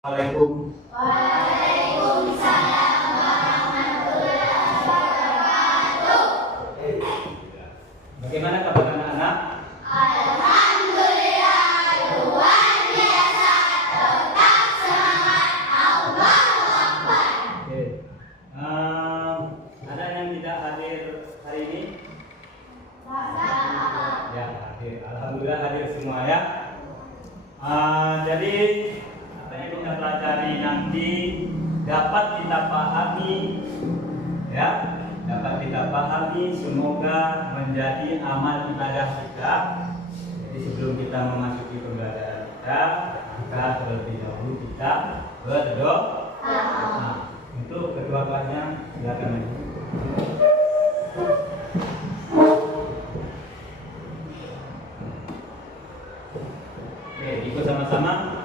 Waalaikumsalam. Waalaikumsalam warahmatullahi wabarakatuh. Bagaimana kabar anak-anak? Alhamdulillah luar biasa, tetap semangat, Allahu Akbar. Oke. Ada yang tidak hadir hari ini? Ya, hadir. Alhamdulillah hadir semua ya. Jadi apa yang kita pelajari nanti dapat kita pahami, ya, dapat kita pahami. Semoga menjadi amal ibadah kita. Jadi sebelum kita memasuki pembelajaran kita terlebih dahulu kita berdoa. Untuk kedua kelasnya silakan maju. Oke, ikut sama-sama.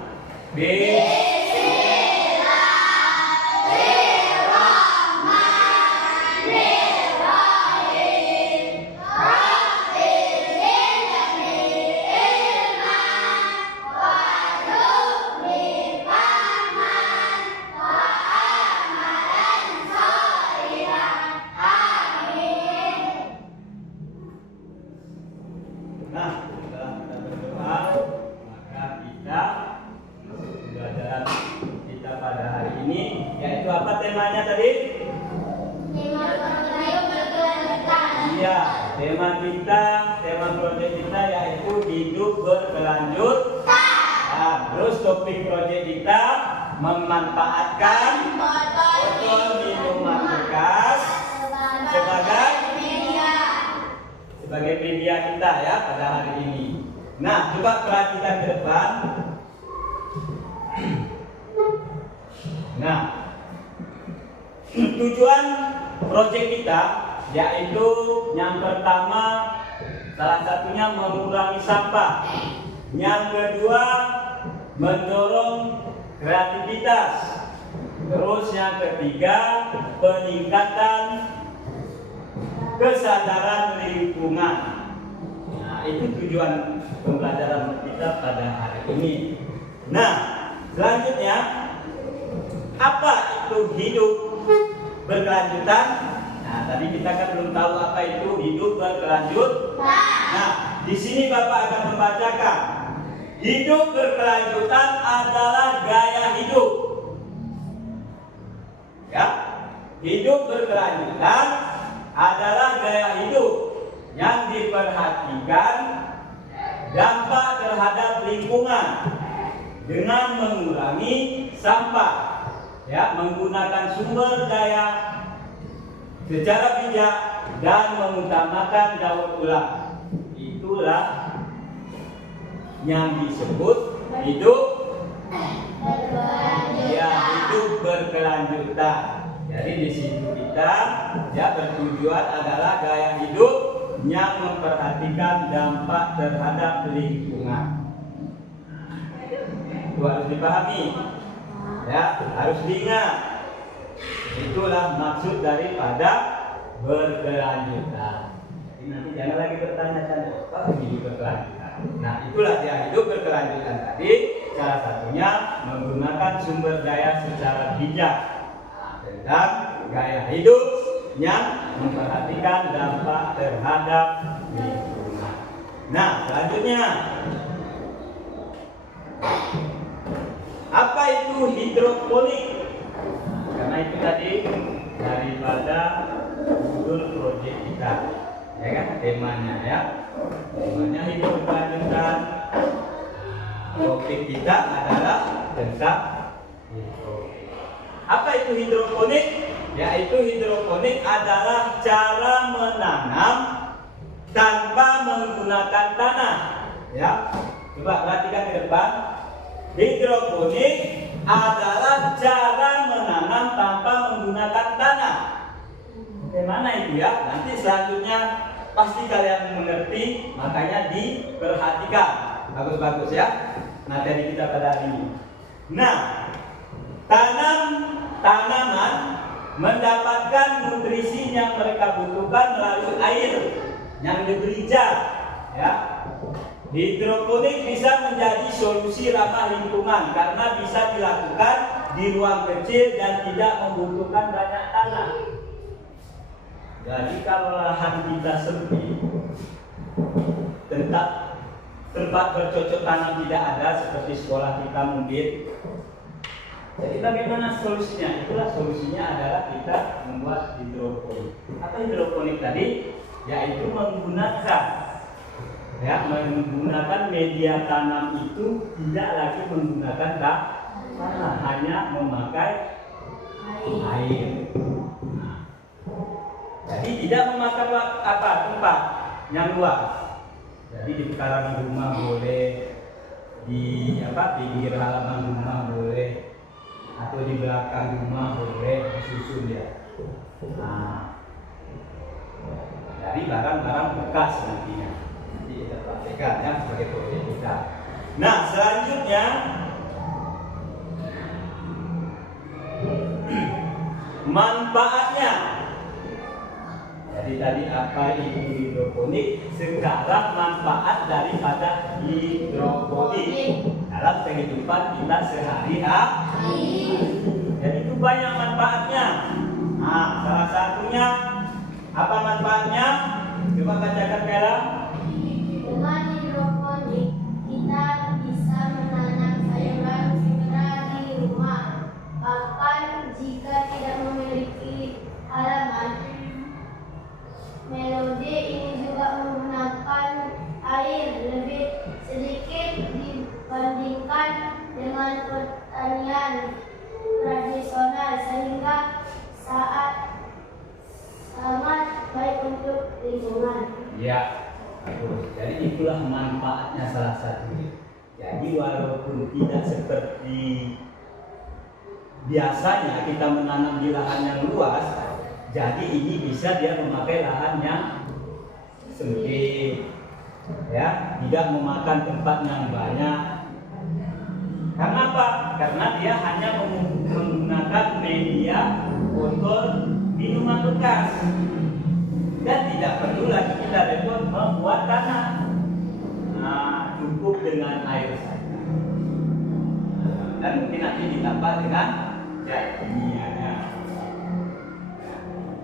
Nah, setelah kita berdoa, maka kita masuk pembelajaran kita pada hari ini, yaitu apa temanya tadi? Iya, tema proyek kita yaitu hidup berkelanjutan. Terus topik proyek kita memanfaatkan botol minuman bekas sebagai media kita ya pada hari ini. Nah, coba perhatikan ke depan. Nah, tujuan proyek kita yaitu yang pertama, salah satunya mengurangi sampah. Yang kedua, mendorong kreativitas. Terus yang ketiga, peningkatan kesadaran lingkungan. Nah, itu tujuan pembelajaran kita pada hari ini. Nah, selanjutnya, apa itu hidup berkelanjutan? Nah, tadi kita kan belum tahu apa itu hidup berkelanjutan. Nah, di sini Bapak akan membacakan. Hidup berkelanjutan adalah gaya hidup. Ya, hidup berkelanjutan adalah gaya hidup yang diperhatikan dampak terhadap lingkungan dengan mengurangi sampah, ya, menggunakan sumber daya secara bijak dan mengutamakan daur ulang. Itulah yang disebut hidup berkelanjutan. Jadi di situ kita ya bertujuan adalah gaya hidup yang memperhatikan dampak terhadap lingkungan. Itu harus dipahami, ya, harus diingat. Itulah maksud daripada berkelanjutan. Jadi nanti jangan lagi bertanya-tanya, apa hidup berkelanjutan. Nah, itulah dia hidup berkelanjutan tadi. Salah satunya menggunakan sumber daya secara bijak dan gaya hidup yang memperhatikan dampak terhadap lingkungan. Nah, selanjutnya, apa itu hidroponik? Karena itu tadi daripada judul proyek kita, ya kan, temanya ya, temanya hidup berkelanjutan. Topik kita adalah tentang hidroponik. Apa itu hidroponik? Yaitu hidroponik adalah cara menanam tanpa menggunakan tanah. Ya, coba perhatikan ke depan. Hidroponik adalah cara menanam tanpa menggunakan tanah. Bagaimana itu ya? Nanti selanjutnya pasti kalian mengerti, makanya diperhatikan. Bagus-bagus ya materi kita pada hari ini. Nah, tanaman mendapatkan nutrisi yang mereka butuhkan melalui air yang diberi jar, ya. Hidroponik bisa menjadi solusi ramah lingkungan karena bisa dilakukan di ruang kecil dan tidak membutuhkan banyak tanah. Jadi kalau lahan kita sempit, tempat bercocok tanam tidak ada seperti sekolah kita mungkin. Jadi bagaimana solusinya? Itulah solusinya adalah kita membuat hidroponik. Apa hidroponik tadi? Yaitu menggunakan media tanam itu tidak lagi menggunakan tanah, hanya memakai air. Nah, jadi tidak memakan tempat yang luas. Jadi di pekarangan rumah boleh, di pinggir halaman rumah boleh, atau di belakang rumah boleh disusun ya. Nah, dari barang-barang bekas nantinya. Nanti kita praktekkan ya sebagai proyek kita. Nah, selanjutnya manfaatnya. Jadi tadi apa itu hidroponik? Sekarang manfaat daripada hidroponik dalam kehidupan kita sehari-hari. Jadi itu banyak manfaatnya. Nah, salah satunya apa manfaatnya? Coba bacakan Bella. Dengan hidroponik kita bisa menanam sayuran segera di rumah. Bahkan jika tidak memiliki halaman, metode ini juga menggunakan air lebih sedikit dibandingkan dengan pertanian tradisional sehingga sangat baik untuk lingkungan. Ya, bagus. Jadi itulah manfaatnya salah satunya. Jadi walaupun tidak seperti biasanya kita menanam di lahan yang luas, jadi ini bisa dia memakai lahan yang sempit, ya, tidak memakan tempat yang banyak. Karena apa? Karena dia hanya menggunakan media botol minuman bekas dan tidak perlu lagi kita repot membuat tanah. Nah, cukup dengan air saja. Dan mungkin nanti ditambah dengan zat kimianya.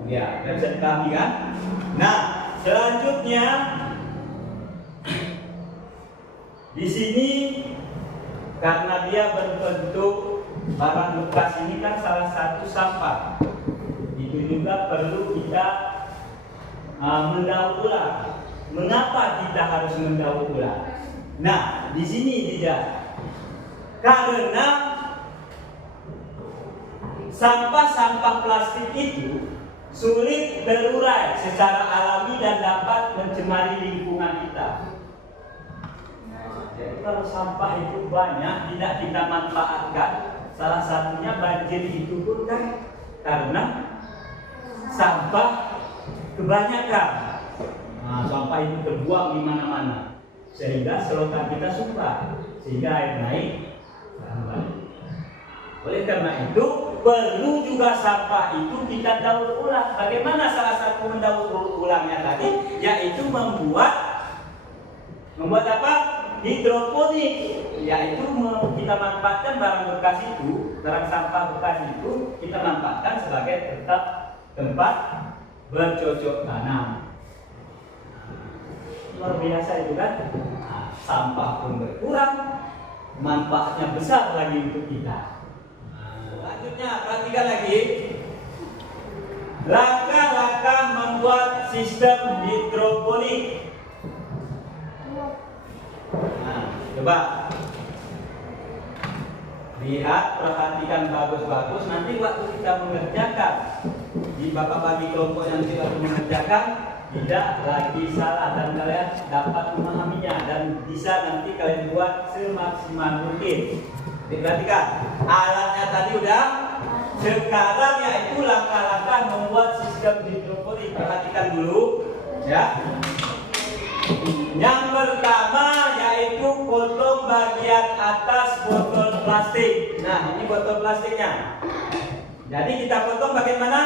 Ya, bisa dipahami kan? Nah, selanjutnya di sini karena dia berbentuk barang bekas ini kan salah satu sampah. Itu juga perlu kita mendaur ulang. Mengapa kita harus mendaur ulang? Nah, di sini tidak. Karena sampah-sampah plastik itu sulit terurai secara alami dan dapat mencemari lingkungan kita. Jadi kalau sampah itu banyak tidak kita manfaatkan, salah satunya banjir itu pun kan karena sampah kebanyakan. Nah, sampah itu terbuang di mana-mana sehingga selokan kita sumpah, sehingga air naik lambat. Oleh karena itu perlu juga sampah itu kita daur ulang. Bagaimana salah satu mendaur ulangnya tadi? Yaitu membuat apa? Hidroponik. Yaitu kita manfaatkan barang bekas itu, barang sampah bekas itu kita manfaatkan sebagai tempat bercocok tanam. Luar biasa itu kan? Nah, sampah pun berkurang, manfaatnya besar lagi untuk kita. Selanjutnya, perhatikan lagi langkah-langkah membuat sistem hidroponik. Nah, coba lihat, perhatikan bagus-bagus. Nanti waktu kita mengerjakan di bapak bagi kelompok yang tidak mengerjakan, tidak lagi salah dan kalian dapat memahaminya dan bisa nanti kalian buat semaksimal mungkin. Diperhatikan, alatnya tadi udah. Sekarang yaitu langkah-langkah membuat sistem hidroponik. Perhatikan dulu, ya. Yang pertama yaitu potong bagian atas botol plastik. Nah, ini botol plastiknya. Jadi kita potong bagian mana?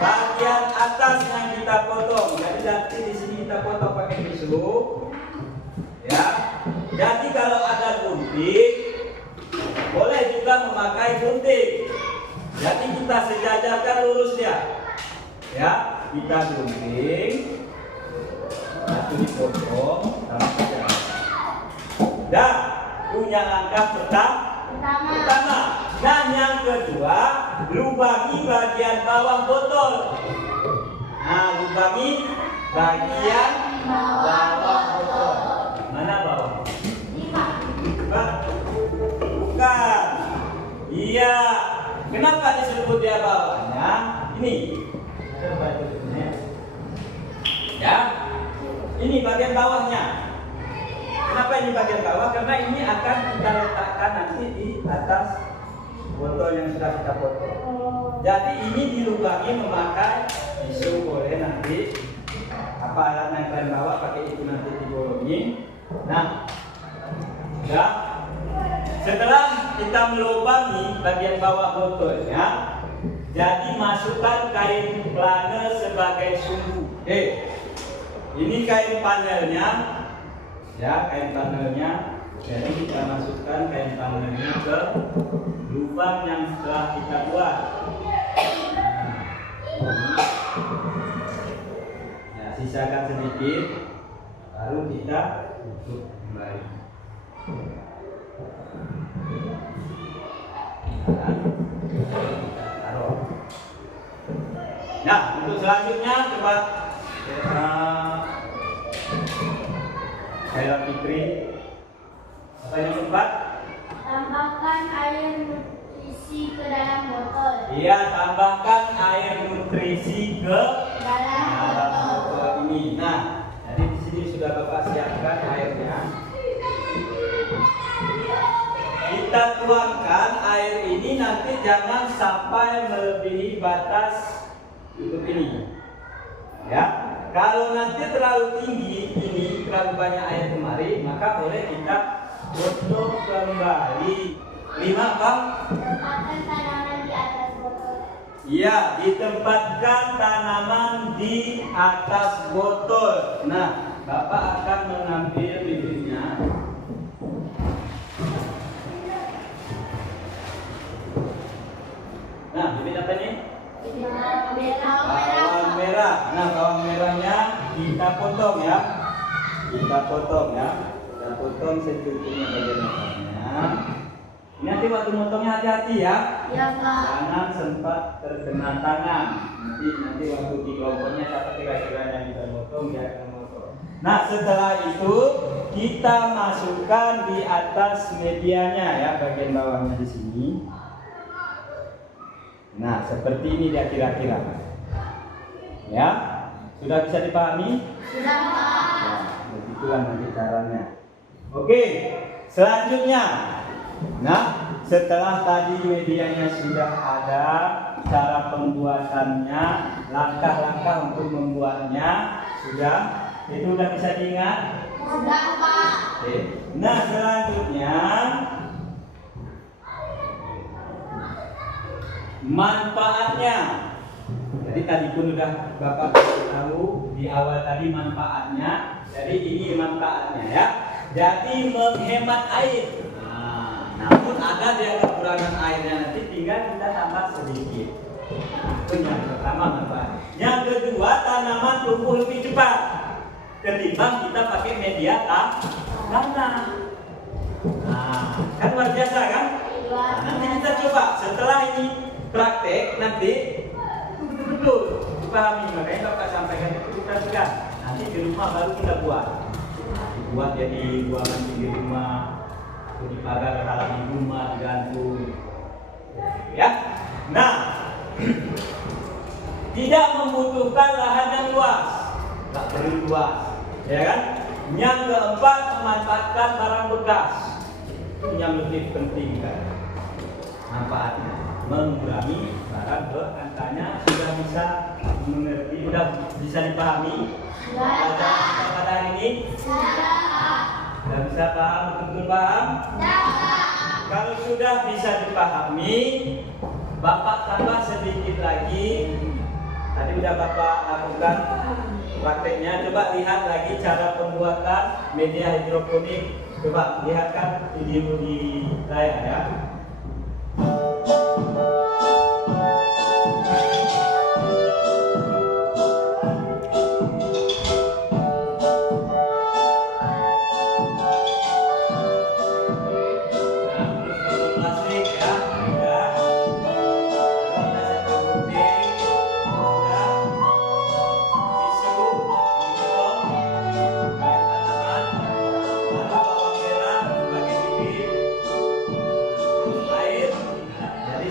Bagian atas yang kita potong. Jadi nanti di sini kita potong pakai tisu. Ya. Jadi kalau ada gunting, boleh juga memakai gunting. Jadi kita sejajarkan lurusnya. Ya, kita gunting, satu dipotong, sama saja. Dan punya langkah pertama. Dan yang kedua, lubangi bagian bawah botol. Nah, lubangi bagian bawah botol. Mana bawah? Bukan. Iya. Kenapa disebut dia bawahnya? Ini. Ya. Ini bagian bawahnya. Kenapa ini bagian bawah? Karena ini akan kita letakkan nanti di atas botol yang sudah kita potong. Jadi ini dilubangi memakai tisu, boleh nanti apa alat yang kalian bawa pakai itu nanti dibolongi. Nah, ya. Setelah kita melubangi bagian bawah botolnya, jadi masukkan kain flanel sebagai sumbu. Ini kain panelnya, ya, kain panelnya. Jadi kita masukkan kain panelnya ke lubang yang telah kita buat. Nah, sisakan sedikit, baru kita tutup kembali. Nah, untuk selanjutnya coba saya Fikri. Apa yang keempat? Tambahkan air nutrisi ke dalam botol. Iya, tambahkan air nutrisi ke Dalam botol ini. Nah, jadi di sini sudah Bapak siapkan airnya. Kita tuangkan air ini, nanti jangan sampai melebihi batas tutup ini. Ya, kalau nanti terlalu tinggi ini, terlalu banyak air kemari, maka boleh kita potong kembali. 5 Bang? Tempatkan tanaman di atas botol. Iya, ditempatkan tanaman di atas botol. Nah, Bapak akan mengambil bibitnya. Nah, bibit apa ini? Bawang merah. Nah, bawang merahnya kita potong ya. Kita potong ya. Kita potong secukupnya bagian akarnya. Nanti waktu motongnya hati-hati ya. Ya, Pak. Jangan sempat terkena tangan. Nanti waktu di kelompoknya siapa kira-kira yang bisa motong, dia akan motong. Nah, setelah itu kita masukkan di atas medianya ya, bagian bawahnya di sini. Nah, seperti ini dia kira-kira. Ya, sudah bisa dipahami? Sudah, Pak. Ya, begitulah nanti caranya. Oke, selanjutnya. Nah, setelah tadi medianya sudah ada, cara pembuatannya, langkah-langkah untuk membuatnya sudah, itu sudah bisa diingat? Sudah, Pak. Oke. Nah, selanjutnya manfaatnya. Jadi tadi pun sudah Bapak tahu di awal tadi manfaatnya. Jadi ini manfaatnya ya. Jadi menghemat air. Namun ada dia kekurangan airnya, nanti tinggal kita tambah sedikit. Itu yang pertama manfaat. Yang kedua, tanaman tumbuh lebih cepat ketimbang kita pakai media tanah. Nah, kan luar biasa kan? Nah, nanti kita coba setelah ini praktek, nanti betul-betul dipahami. Makanya Bapak sampaikan itu kita sudah. Nanti di rumah baru kita buat. Buat jadi ruangan di rumah. Di pagar halaman di rumah digantung, ya. Nah, tidak membutuhkan lahan yang luas, tak perlu luas, ya kan? Yang keempat, memanfaatkan barang bekas. Itu yang lebih penting kan, manfaatnya mengurangi barang bekas. Katanya sudah bisa mengerti, sudah bisa dipahami pada hari ini. Sudah bisa paham, betul paham? Kalau sudah bisa dipahami, Bapak tambah sedikit lagi. Tadi sudah Bapak lakukan prakteknya. Coba lihat lagi cara pembuatan media hidroponik. Coba lihatkan video di layar ya.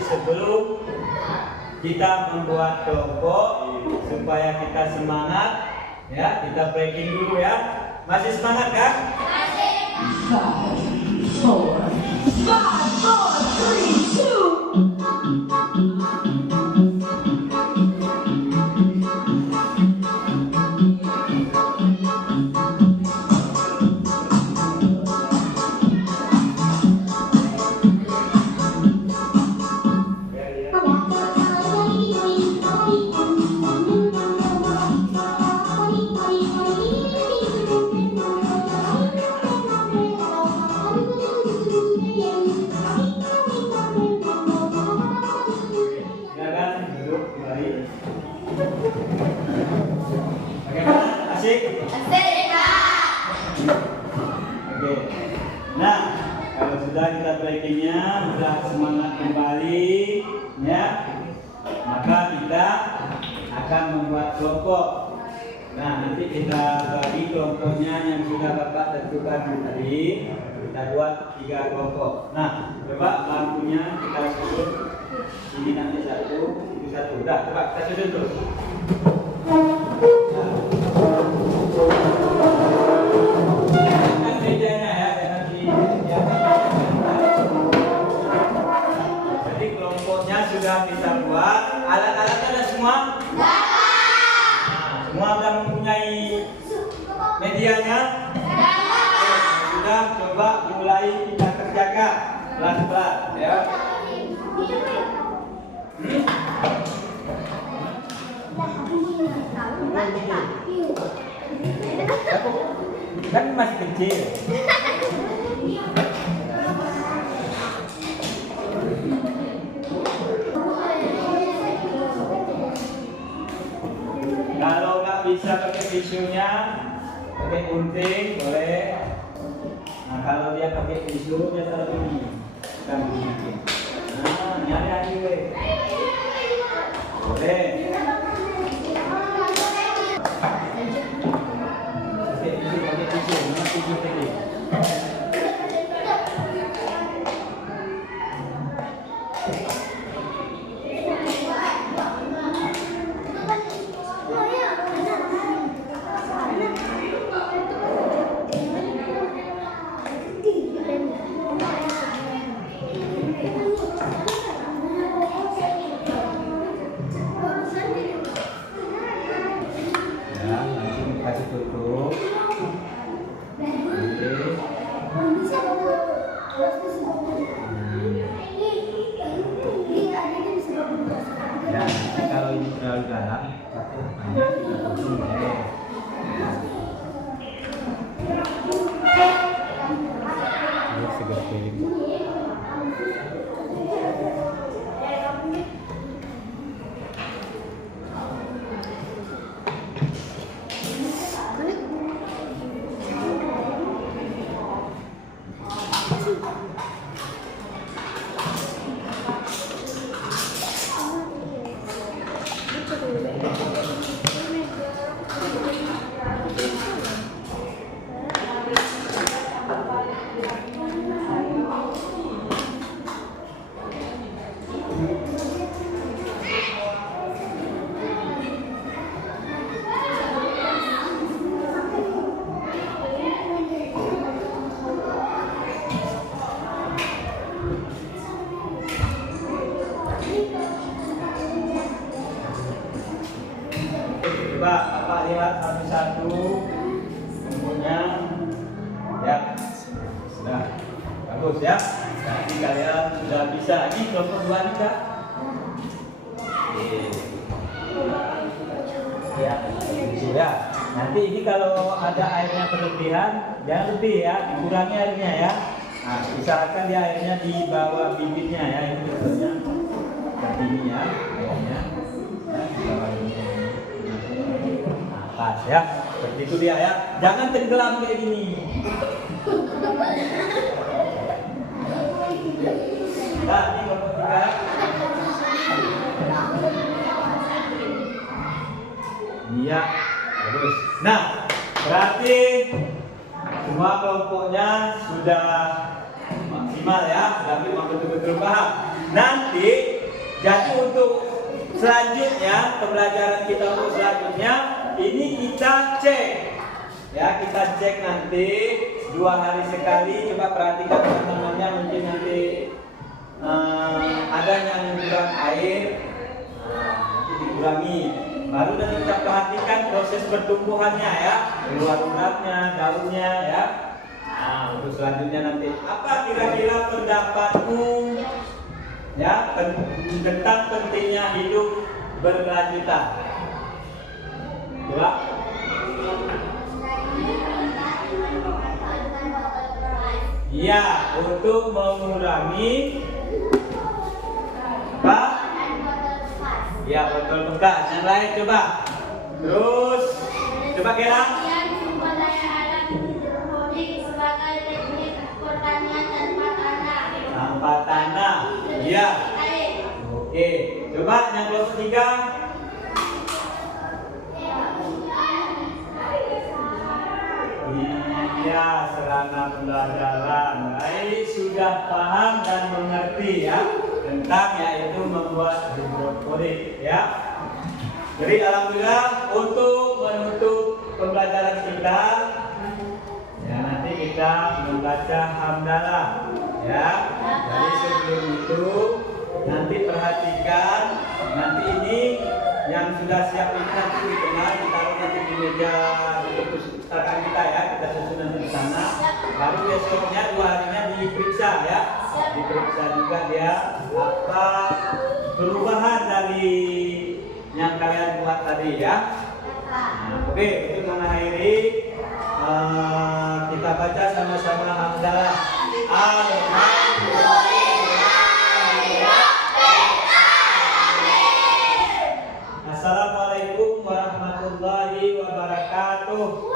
Sebelum kita membuat kelompok supaya kita semangat ya, kita breaking dulu ya. Masih semangat kan? Masih. 5, 4, Asik, Kak. Oke. Nah, kalau sudah kita breakingnya, sudah semangat kembali, ya, maka kita akan membuat kelompok. Nah, nanti kita bagi kelompoknya yang sudah Bapak tentukan tadi. Kita buat 3 kelompok. Nah, coba lampunya kita susun. Ini nanti 1, itu 1. Udah, coba kita susun terus. Kan bedanya ya, jadi kelompoknya sudah kita buat. Alat-alatnya ada semua? Nah, semua sudah mempunyai medianya? Sudah, coba mulai kita kerjakan pelan-pelan ya. Kan masih kecil. Kalau nggak bisa pakai tisunya, pakai gunting boleh. Nah, kalau dia pakai tisu, dia taruh ini. Kan begini. Nah, nyari lagi weh. Boleh. Kasih tutup. Ya, kalau ini terlalu dalam, kita potong boleh. Ini segar piring. Coba Bapak lihat satu-satu bentuknya, ya, sudah bagus ya. Nanti kalian sudah bisa lagi kelompok 2 juga. Ya, ya. Nanti ini kalau ada airnya berlebihan, jangan lebih ya, dikurangi airnya ya. Nah, usahakan dia airnya di bawah bibirnya ya, ini contohnya. Seperti ini ya, airnya. Ya, di bawah bibirnya. Nah, pas ya, seperti itu dia ya. Jangan tenggelam kayak gini. Nah, ini kelompok 3. Iya, bagus. Nah, berarti semua kelompoknya sudah maksimal ya, sudah memang betul-betul paham. Nanti, jadi untuk selanjutnya, pembelajaran kita untuk selanjutnya, ini kita cek. Ya, kita cek nanti 2 hari sekali. Coba perhatikan teman-temannya, mungkin nanti ada yang kurang air, nanti dikurangi. Baru nanti kita perhatikan proses pertumbuhannya ya, keluar uratnya, daunnya ya. Nah, untuk selanjutnya nanti apa kira-kira pendapatmu ya tentang pentingnya hidup berkelanjutan? Coba. Iya, untuk mengurangi apa? Ya, botol bekas. Yang lain coba. Terus coba kira. Sumber daya alam hidroponik sebagai teknik pertanian tanpa tanah. Tanpa tanah. Iya. Oke. Coba yang kelompok 3. Iya, sarana pembelajaran. Baik, sudah paham dan mengerti ya tentang yaitu membuat hidroponik ya. Jadi alhamdulillah untuk menutup pembelajaran kita ya, nanti kita membaca hamdalah ya. Jadi sebelum itu nanti perhatikan, nanti ini yang sudah siap ini nanti di tengah, ditaruh nanti di meja pustakaan kita ya, kita susun nanti di sana. Baru besoknya 2 harinya diperiksa ya, diperiksa juga dia apa perubahan dari yang kalian buat tadi ya. Nah, oke, itu mengakhiri kita baca sama-sama hamdalah. Assalamualaikum warahmatullahi wabarakatuh.